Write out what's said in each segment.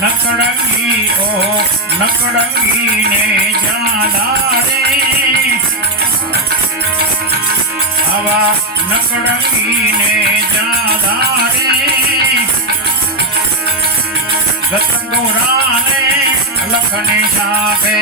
नकड़ंगी ओ नकड़ंगी ने जाना रे हवा नकड़ंगी ने जाना रे गतंगोरा ने लखने जाके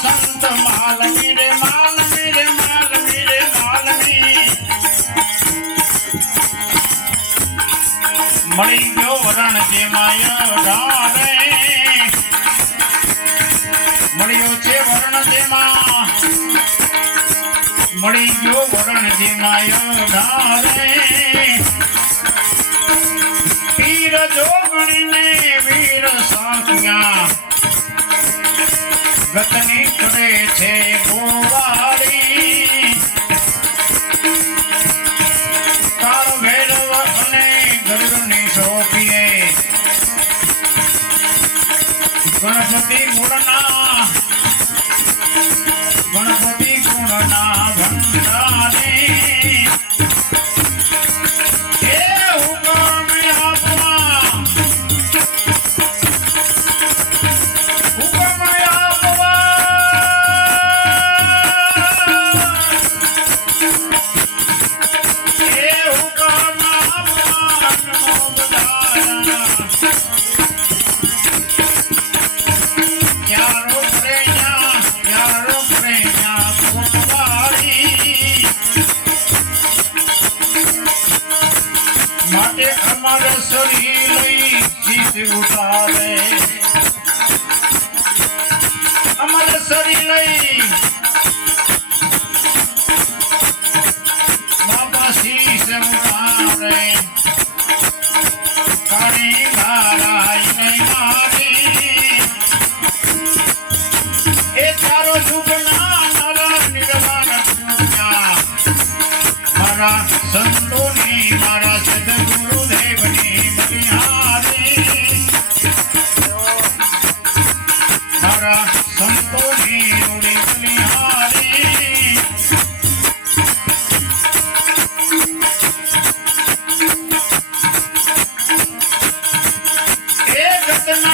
संत माल मेरे माल मेरे माल मेरे माल मड़ी गयो रण जे माया डारे मड़ियो छे वरण जे मां मड़ी गयो वरण जे माया डारे पीर जोगणी ने वीर साखिया गतनी करे छे गोवाड़ी काल भैरव अने गरुड़नी सोपीए गणपति गुणना भंडारे अमर शरीर शीश उतारे अमर शरीर बाबा शीश उतारे काली धारा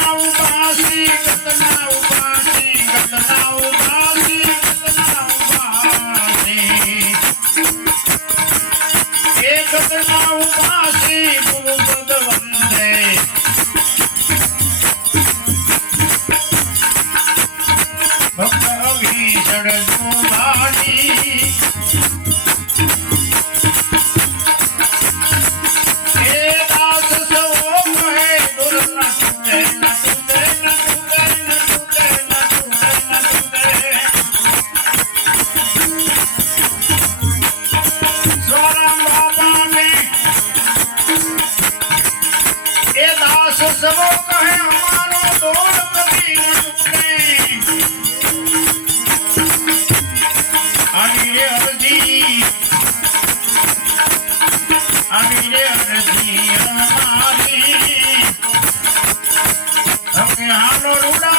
ઘટના ઉપાસી ઘટના ઉપાસી ઘટના ઉપાસી ઘટના ઉપાસી એ ઘટના ઉપાસી ગુરુ પદ વંદે ભક્ત અભીષણ જુલાની सबो कहे हमारो दौड़ कभी न टूटे अमीरे अर्जी हमारी हमें हानो रूड़ा